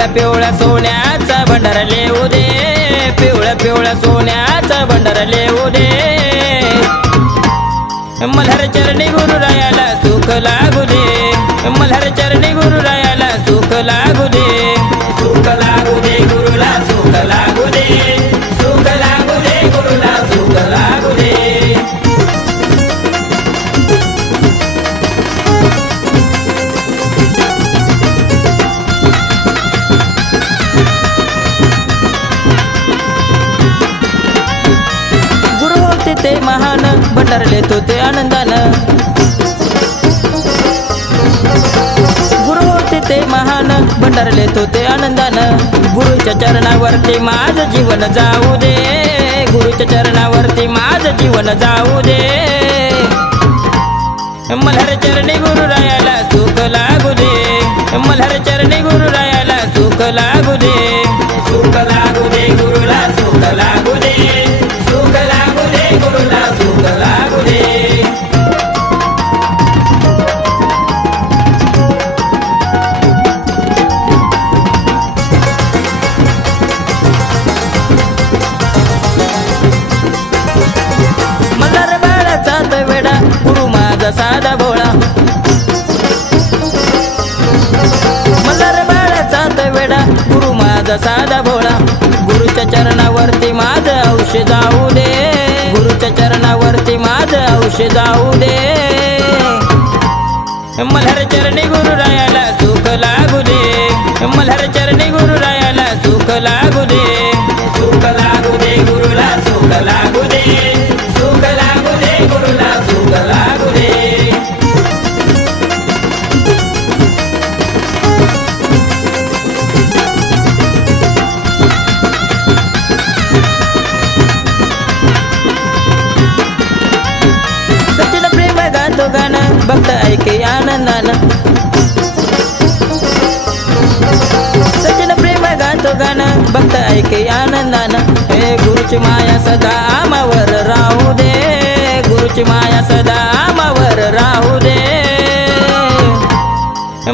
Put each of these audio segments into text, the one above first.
पिवळ्या पिवळ्या सोन्याचा भंडारा लेऊ दे, पिवळ्या पिवळ्या सोन्याचा भंडारा लेऊ दे। मल्हार चरणी गुरुरायाला सुख लागू दे, मल्हार चरणी गुरुरायाला सुख लागू दे, सुख लागू दे गुरुला सुख लागू दे, सुख लागू दे गुरुला सुख लागू दे। गुरु होते ते महान भंडारले तो ते आनंदानं, गुरु होते ते महान भंडारले तो ते आनंदानं। गुरुच्या चरणावरती माझं जीवन जाऊ दे, गुरुच्या चरणावरती माझं जीवन जाऊ दे। मल्हार चरणी गुरुरायाला सुख लागू दे, मल्हार चरणी गुरुरायाला सुख लागू दे, सुख लागू दे गुरुला सुख लागू दे, सुख लागू दे गुरुला सुख लागू दे। मल्हार बाळाचा वेडा गुरु माझा साधा भोळा, मल्हार बाळाचा वेडा गुरु माझा साधा भोळा। गुरुच्या चरणावरती माझं औषध जाऊ दे, गुरुच्या चरणावरती माझं औषध जाऊ दे। मल्हार चरणी गुरुरायाला सुख लागू दे, मल्हार चरणी गुरुरायाला सुख लागू दे, सुख लागू दे गुरुला सुख लागू दे, सुख लागू दे गुरुला सुख लागू दे। सचिन प्रेम गातो गाणं भक्त ऐके आनंदानं, सचिन प्रेम गातो गाणं भक्त ऐके आनंदानं। हे गुरुची माया सदा आमावर राहू दे, गुरुची माया सदा आमावर राहू दे।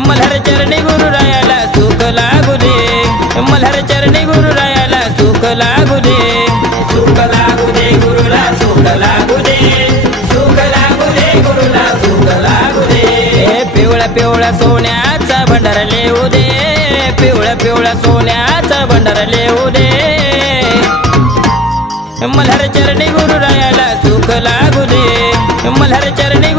मल्हार चरणी गुरुरायाला सुख लागू दे, मल्हार चरणी गुरुरायाला सुख लागू दे, सुख लागू दे गुरुला सुख लागू दे, सुख लागू दे गुरुला सुख लागू दे। पिवळ्या पिवळ्या सोन्याचा भंडारा लेऊ दे, पिवळ्या पिवळ्या सोन्याचा भंडारा लेऊ दे। मल्हार चरणी गुरुरायाला सुख लागू दे, मल्हार चरणी